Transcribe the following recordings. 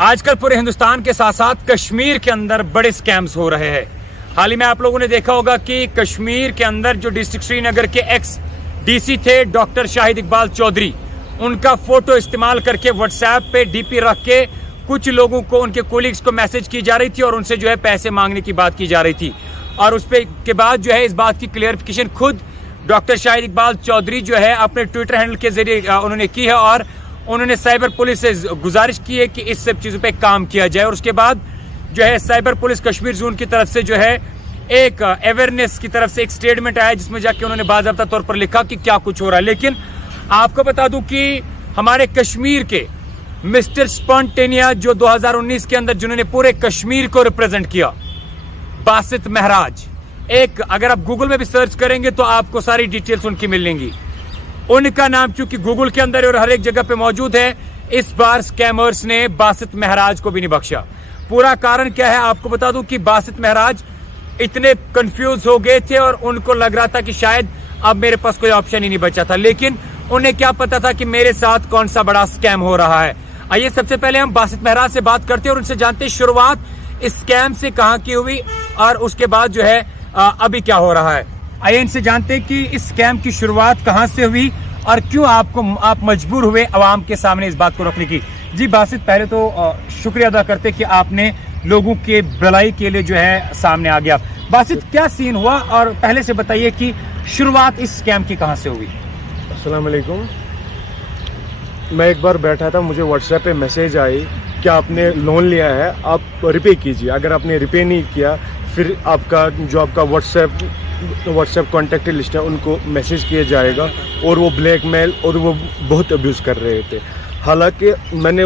آج کل پورے ہندوستان کے ساتھ ساتھ کشمیر کے اندر بڑے سکیمز ہو رہے ہیں. حال ہی میں آپ لوگوں نے دیکھا ہوگا کہ کشمیر کے اندر جو ڈسٹرکٹ سری نگر کے ایکس ڈی سی تھے ڈاکٹر شاہد اقبال چودھری, ان کا فوٹو استعمال کر کے واٹس ایپ پہ ڈی پی رکھ کے کچھ لوگوں کو, ان کے کولیگز کو میسج کی جا رہی تھی اور ان سے جو ہے پیسے مانگنے کی بات کی جا رہی تھی. اور اس پہ کے بعد جو ہے اس بات کی کلیئرفیکیشن خود ڈاکٹر شاہد اقبال چودھری جو ہے اپنے ٹویٹر ہینڈل کے ذریعے انہوں نے کی ہے, اور انہوں نے سائبر پولیس سے گزارش کی ہے کہ اس سب چیزوں پہ کام کیا جائے. اور اس کے بعد جو ہے سائبر پولیس کشمیر زون کی طرف سے جو ہے ایک اویئرنیس کی طرف سے ایک سٹیٹمنٹ آیا جس میں جا کے انہوں نے باضابطہ طور پر لکھا کہ کیا کچھ ہو رہا ہے. لیکن آپ کو بتا دوں کہ ہمارے کشمیر کے مسٹر اسپونٹینیا جو 2019 کے اندر جنہوں نے پورے کشمیر کو ریپرزینٹ کیا, باسط مہراج, ایک اگر آپ گوگل میں بھی سرچ کریں گے تو آپ کو ساری ڈیٹیلز ان کی ملیں گی. ان کا نام چونکہ گوگل کے اندر اور ہر ایک جگہ پہ موجود ہے, اس بار سکیمرز نے باسط مہراج کو بھی نہیں بخشا. پورا کارن کیا ہے آپ کو بتا دوں کہ باسط مہراج اتنے کنفیوز ہو گئے تھے اور ان کو لگ رہا تھا کہ شاید اب میرے پاس کوئی آپشن ہی نہیں بچا تھا, لیکن انہیں کیا پتا تھا کہ میرے ساتھ کون سا بڑا سکیم ہو رہا ہے. آئیے سب سے پہلے ہم باسط مہراج سے بات کرتے ہیں اور ان سے جانتے ہیں شروعات اس سکیم سے کہاں کی ہوئی اور اس کے بعد جو ہے ابھی کیا ہو رہا ہے. آئیے ان سے جانتے ہیں کہ اس سکیم کی شروعات کہاں سے ہوئی اور کیوں آپ مجبور ہوئے عوام کے سامنے اس بات کو رکھنے کی. جی باسط, پہلے تو شکریہ ادا کرتے کہ آپ نے لوگوں کے بھلائی کے لیے جو ہے سامنے آ گیا. باسط کیا سین ہوا اور پہلے سے بتائیے کہ شروعات اس سکیم کی کہاں سے ہوئی. السلام علیکم. میں ایک بار بیٹھا تھا, مجھے واٹس ایپ پہ میسیج آئی کہ آپ نے لون لیا ہے, آپ ریپے کیجیے. اگر آپ نے ریپے نہیں کیا پھر آپ کا جو آپ کا واٹس ایپ کانٹیکٹ لسٹ ہے ان کو میسیج کیا جائے گا. اور وہ بلیک میل اور وہ بہت ابیوز کر رہے تھے. حالانکہ میں نے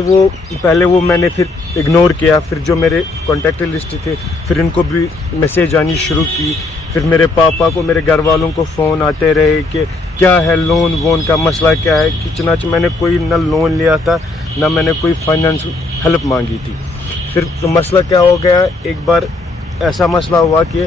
میں نے پھر اگنور کیا. پھر جو میرے کانٹیکٹ لسٹ تھے پھر ان کو بھی میسیج آنی شروع کی. پھر میرے پاپا کو, میرے گھر والوں کو فون آتے رہے کہ کیا ہے لون وون کا مسئلہ کیا ہے. چنانچہ میں نے کوئی نہ لون لیا تھا نہ میں نے کوئی فائنینس ہیلپ مانگی تھی. پھر مسئلہ کیا ہو گیا, ایک بار ایسا مسئلہ ہوا کہ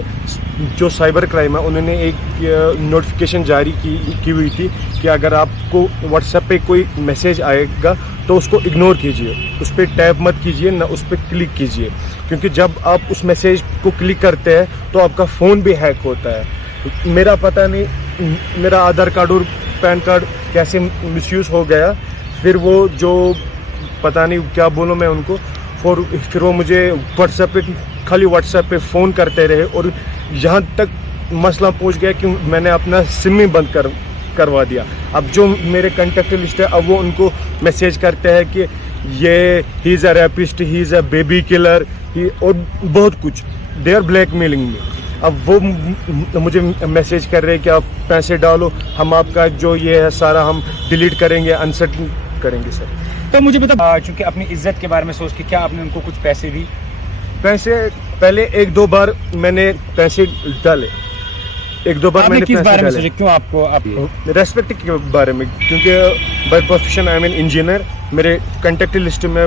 جو سائبر کرائم ہے انہوں نے ایک نوٹیفیکیشن جاری کی ہوئی تھی کہ اگر آپ کو واٹس ایپ پہ کوئی میسیج آئے گا تو اس کو اگنور کیجئے, اس پہ ٹیپ مت کیجئے, نہ اس پہ کلک کیجئے, کیونکہ جب آپ اس میسیج کو کلک کرتے ہیں تو آپ کا فون بھی ہیک ہوتا ہے. میرا پتہ نہیں میرا آدھار کارڈ اور پین کارڈ کیسے مس یوز ہو گیا. پھر وہ جو پتہ نہیں کیا بولوں میں ان کو, پھر وہ مجھے خالی واٹس ایپ پہ فون کرتے رہے اور یہاں تک مسئلہ پہنچ گیا کہ میں نے اپنا سم ہی بند کروا دیا. اب جو میرے کنٹیکٹ لسٹ ہے اب وہ ان کو میسیج کرتے ہیں کہ یہ he is a rapist, he is a baby killer, اور بہت کچھ. دے آر بلیک میلنگ میں. اب وہ مجھے میسیج کر رہے ہیں کہ آپ پیسے ڈالو, ہم آپ کا جو یہ ہے سارا ہم ڈیلیٹ کریں گے, انسٹ کریں گے. سر تو مجھے بتا, چونکہ اپنی عزت کے بارے میں سوچ کے کیا آپ نے ان کو کچھ پیسے دی؟ پیسے پہلے ایک دو بار میں نے پیسے ڈالے, ایک دو بار میں نے کس بارے میں سوچے, کیوں آپ کو ریسپیکٹ کے بارے میں, کیونکہ by profession I am an engineer. میرے کنٹیکٹ لسٹ میں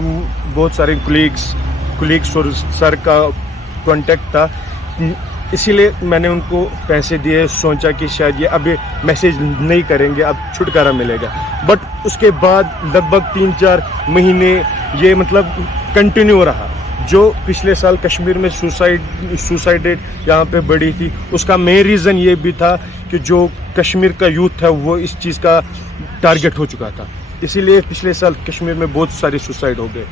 بہت سارے کولیگس اور سر کا کانٹیکٹ تھا, اسی لیے میں نے ان کو پیسے دیے. سوچا کہ شاید یہ ابھی میسیج نہیں کریں گے, اب چھٹکارا ملے گا. بٹ اس کے بعد لگ بھگ 3-4 مہینے یہ مطلب کنٹینیو رہا. جو پچھلے سال کشمیر میں سوسائڈ ریٹ یہاں پہ بڑھی تھی, اس کا مین ریزن یہ بھی تھا کہ جو کشمیر کا یوتھ ہے وہ اس چیز کا ٹارگٹ ہو چکا تھا. اسی لیے پچھلے سال کشمیر میں بہت ساری سوسائڈ ہو گئے.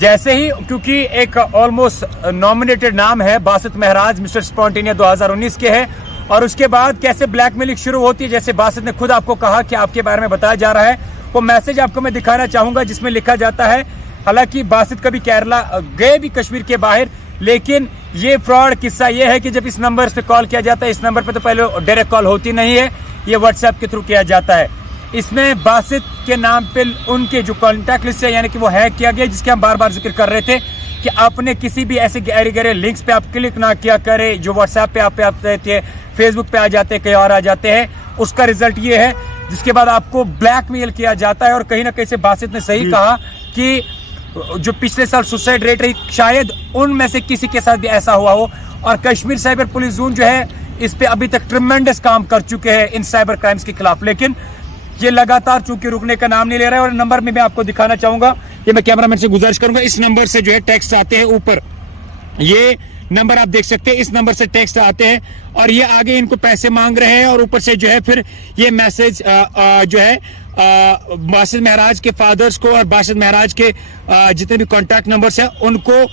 جیسے ہی, کیونکہ ایک آلموسٹ نامنیٹڈ نام ہے باسط مہراج, مسٹر اسپونٹینیا 2019 کے ہے, اور اس کے بعد کیسے بلیک میلنگ شروع ہوتی ہے. جیسے باسط نے خود آپ کو کہا کہ آپ کے بارے میں بتایا جا رہا ہے, وہ میسج آپ کو میں دکھانا چاہوں گا جس میں لکھا جاتا ہے. حالانکہ باسط کبھی کیرلا گئے بھی کشمیر کے باہر, لیکن یہ فراڈ قصہ یہ ہے کہ جب اس نمبر پہ کال کیا جاتا ہے, اس نمبر پہ تو پہلے ڈائریکٹ کال ہوتی نہیں ہے, یہ واٹس ایپ کے تھرو کیا جاتا ہے. اس میں باسط کے نام پہ ان کے جو کانٹیکٹ لسٹ ہے یعنی کہ وہ ہیک کیا گیا, جس کے ہم بار بار ذکر کر رہے تھے کہ آپ نے کسی بھی ایسے گہرے لنکس پہ آپ کلک نہ کیا کرے جو واٹس ایپ پہ آپ آتے تھے, فیس بک پہ آ جاتے ہیں, کہیں اور آ جاتے ہیں. اس کا ریزلٹ یہ ہے جس کے بعد آپ کو بلیک میل کیا جاتا ہے. اور کہیں نہ کہیں سے باسط نے صحیح کہا کہ جو پچھلے سال سوسائڈ ریٹ رہی شاید ان میں سے کسی کے ساتھ بھی ایسا ہوا ہو. اور کشمیر سائبر پولیس زون جو ہے اس پہ ابھی تک ٹریمنڈس کام کر چکے ہیں ان سائبر کرائمز کے خلاف, لیکن یہ لگاتار چونکہ رکنے کا نام نہیں لے رہا ہے. اور نمبر میں آپ کو دکھانا چاہوں گا ये मैं कैमरामैन से गुजारिश करूंगा, इस नंबर से जो है टेक्स्ट आते हैं ऊपर, ये नंबर आप देख सकते हैं, इस नंबर से टेक्स्ट आते हैं और ये आगे इनको पैसे मांग रहे हैं और ऊपर से जो है फिर ये मैसेज जो है बासित महराज के फादर्स को और बासित महराज के जितने भी कॉन्टैक्ट नंबर्स हैं उनको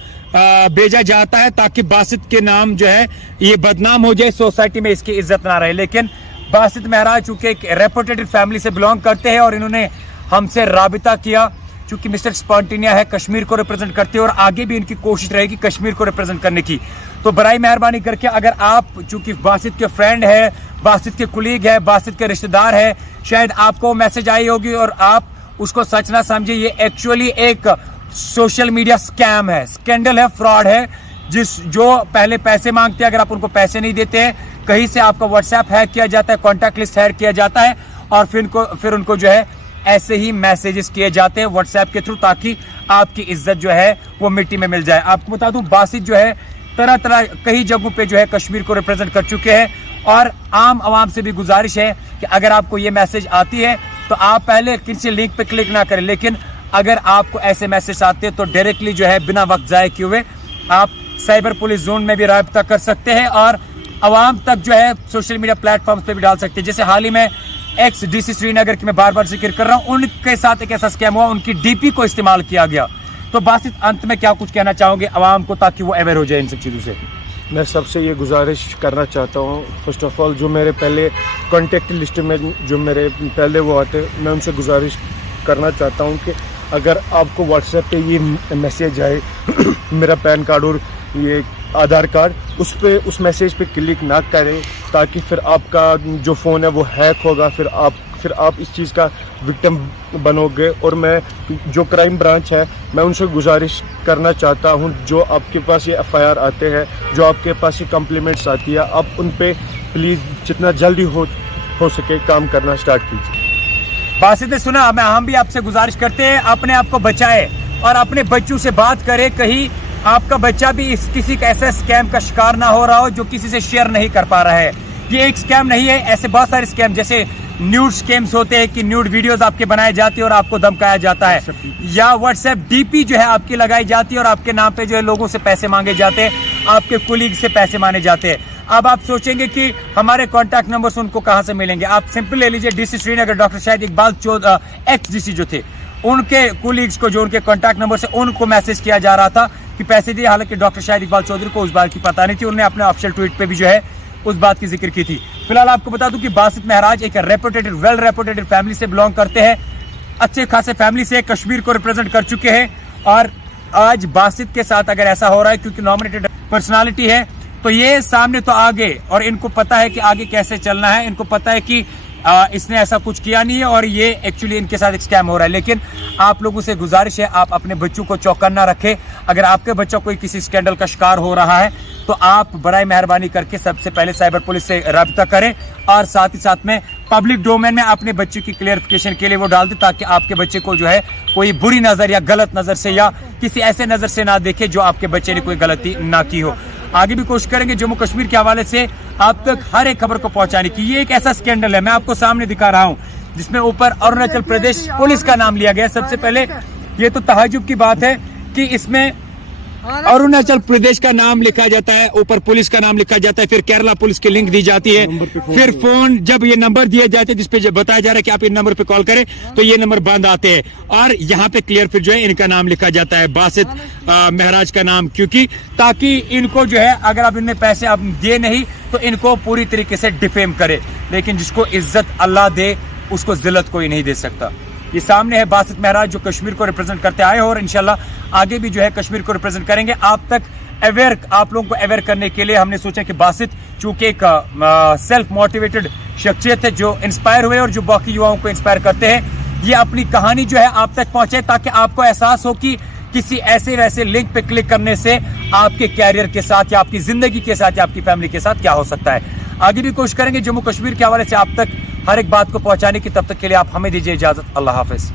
भेजा जाता है ताकि बासित के नाम जो है ये बदनाम हो जाए, सोसाइटी में इसकी इज्जत ना रहे। लेकिन बासित महराज चूंकि एक रेपुटेड फैमिली से बिलोंग करते हैं और इन्होंने हमसे राबिता किया, चूंकि मिस्टर स्पॉन्टेनिया है, कश्मीर को रिप्रेजेंट करते हैं और आगे भी इनकी कोशिश रहेगी कश्मीर को रिप्रेजेंट करने की। तो बराए मेहरबानी करके अगर आप चूंकि बासित के फ्रेंड है, बासित के कुलीग है, बासित के रिश्तेदार है, शायद आपको मैसेज आई होगी और आप उसको सच ना समझिए, ये एक्चुअली एक सोशल मीडिया स्कैम है, स्कैंडल है, फ्रॉड है, जो पहले पैसे मांगते हैं, अगर आप उनको पैसे नहीं देते हैं, कहीं से आपका व्हाट्सएप हैक किया जाता है, कॉन्टैक्ट लिस्ट हैक किया जाता है और फिर उनको जो है ऐसे ही मैसेजेस किए जाते हैं व्हाट्सएप के थ्रू ताकि आपकी इज्जत जो है वो मिट्टी में मिल जाए। आपको बता दूं बासित जो है तरह तरह कई जगहों पे जो है कश्मीर को रिप्रेजेंट कर चुके हैं और आम आवाम से भी गुजारिश है कि अगर आपको ये मैसेज आती है तो आप पहले किसी लिंक पे क्लिक ना करें, लेकिन अगर आपको ऐसे मैसेज आते हैं तो डायरेक्टली जो है बिना वक्त ज़ाय किए हुए आप साइबर पुलिस जोन में भी राब्ता कर सकते हैं और आवाम तक जो है सोशल मीडिया प्लेटफॉर्म्स पे भी डाल सकते हैं। जैसे हाल ही में एक्स डीसी श्रीनगर की मैं बार बार जिक्र कर रहा हूँ, उनके साथ एक ऐसा स्कैम हुआ, उनकी डीपी को इस्तेमाल किया गया। तो बासित अंत में क्या कुछ कहना चाहोगे आवाम को ताकि वो अवेयर हो जाए इन सब चीज़ों से? मैं सबसे ये गुजारिश करना चाहता हूँ, फर्स्ट ऑफ ऑल जो मेरे पहले कॉन्टेक्ट लिस्ट में जो मेरे पहले वो आते, मैं उनसे गुजारिश करना चाहता हूँ कि अगर आपको व्हाट्सएप पे ये मैसेज आए मेरा पैन कार्ड और ये आधार कार्ड, उस मैसेज पे क्लिक ना करें ताकि फिर आपका जो फ़ोन है वो हैक होगा, फिर आप इस चीज़ का विक्टिम बनोगे। और मैं जो क्राइम ब्रांच है मैं उनसे गुजारिश करना चाहता हूं, जो आपके पास ये एफआईआर आते हैं, जो आपके पास ये कंप्लेंट्स आती है, आप उन पे प्लीज़ जितना जल्दी हो सके काम करना स्टार्ट कीजिए। बासित ने सुना, हम भी आपसे गुजारिश करते हैं अपने आप को बचाए और अपने बच्चों से बात करें, कहीं आपका बच्चा भी किसी ऐसे स्कैम का शिकार ना हो रहा हो जो किसी से शेयर नहीं कर पा रहा है। ये एक स्कैम नहीं है, ऐसे बहुत सारे स्कैम जैसे न्यूड स्कैम्स होते हैं कि न्यूड वीडियोस आपके बनाए जाते हैं और आपको धमकाया जाता है, या व्हाट्सएप डीपी जो है आपकी लगाई जाती है और आपके नाम पे जो है लोगों से पैसे मांगे जाते हैं, आपके कुलीग से पैसे मांगे जाते हैं। अब आप सोचेंगे कि हमारे कॉन्टैक्ट नंबर्स उनको कहाँ से मिलेंगे? आप सिंपल ले लीजिए, DC Srinagar doctor Shahid Iqbal x DC जो थे उनके कुलीग्स को, जो उनके कॉन्टैक्ट नंबर से उनको मैसेज किया जा रहा था कि पैसे दिए, हालांकि डॉक्टर शाहिद इकबाल चौधरी को उस बात की पता नहीं थी, उन्होंने अपने ऑफिशियल ट्वीट पे भी जो है उस बात की जिक्र की थी। फिलहाल आपको बता दूं कि बासित महराज एक वेल रेपुटेड फैमिली से बिलोंग करते हैं, अच्छे खासे फैमिली से कश्मीर को रिप्रेजेंट कर चुके हैं और आज बासित के साथ अगर ऐसा हो रहा है क्योंकि नॉमिनेटेड पर्सनालिटी है तो ये सामने तो आगे, और इनको पता है कि आगे कैसे चलना है, इनको पता है कि इसने ऐसा कुछ किया नहीं है और ये एक्चुअली इनके साथ एक स्कैम हो रहा है। लेकिन आप लोगों से गुजारिश है आप अपने बच्चों को चौकन्ना रखें। अगर आपके बच्चा कोई किसी स्कैंडल का शिकार हो रहा है तो आप बराए मेहरबानी करके सबसे पहले साइबर पुलिस से राब्ता करें और साथ ही साथ में पब्लिक डोमेन में अपने बच्चे की क्लियरिफिकेशन के लिए वो डाल दें ताकि आपके बच्चे को जो है कोई बुरी नज़र या गलत नज़र से या किसी ऐसे नज़र से ना देखे जो आपके बच्चे ने कोई गलती ना की हो। आगे भी कोशिश करेंगे जम्मू कश्मीर के हवाले से आप तक हर एक खबर को पहुंचाने की। ये एक ऐसा स्कैंडल है, मैं आपको सामने दिखा रहा हूं, जिसमें ऊपर अरुणाचल प्रदेश पुलिस का नाम लिया गया। सबसे पहले ये तो तहज्जुब की बात है कि इसमें अरुणाचल प्रदेश का नाम लिखा जाता है, ऊपर पुलिस का नाम लिखा जाता है, फिर केरला पुलिस की लिंक दी जाती है, फिर फोन जब ये नंबर दिए जाते हैं जिसपे जब बताया जा रहा है कि आप इन नंबर पे कॉल करें तो ये नंबर बंद आते हैं और यहाँ पे क्लियर फिर जो है इनका नाम लिखा जाता है, बासित महराज का नाम, क्योंकि ताकि इनको जो है अगर आप इनमें पैसे आप दिए नहीं तो इनको पूरी तरीके से डिफेम करे। लेकिन जिसको इज्जत अल्लाह दे उसको जिल्लत कोई नहीं दे सकता। ये सामने है बासित महराज जो कश्मीर को रिप्रेजेंट करते आए हो और इंशाल्लाह आगे भी जो है कश्मीर को रिप्रेजेंट करेंगे। आप लोगों को अवेयर करने के लिए हमने सोचा कि बासित चूंकि एक सेल्फ मोटिवेटेड शख्सियत है जो इंस्पायर हुए और जो बाकी युवाओं को इंस्पायर करते हैं, ये अपनी कहानी जो है आप तक पहुंचे ताकि आपको एहसास हो कि किसी ऐसे वैसे लिंक पे क्लिक करने से आपके कैरियर के साथ या आपकी जिंदगी के साथ या आपकी फैमिली के साथ क्या हो सकता है। आगे भी कोशिश करेंगे जम्मू कश्मीर के हवाले से आप तक हर एक बात को पहुंचाने की। तब तक के लिए आप हमें दीजिए इजाजत। अल्लाह हाफिज।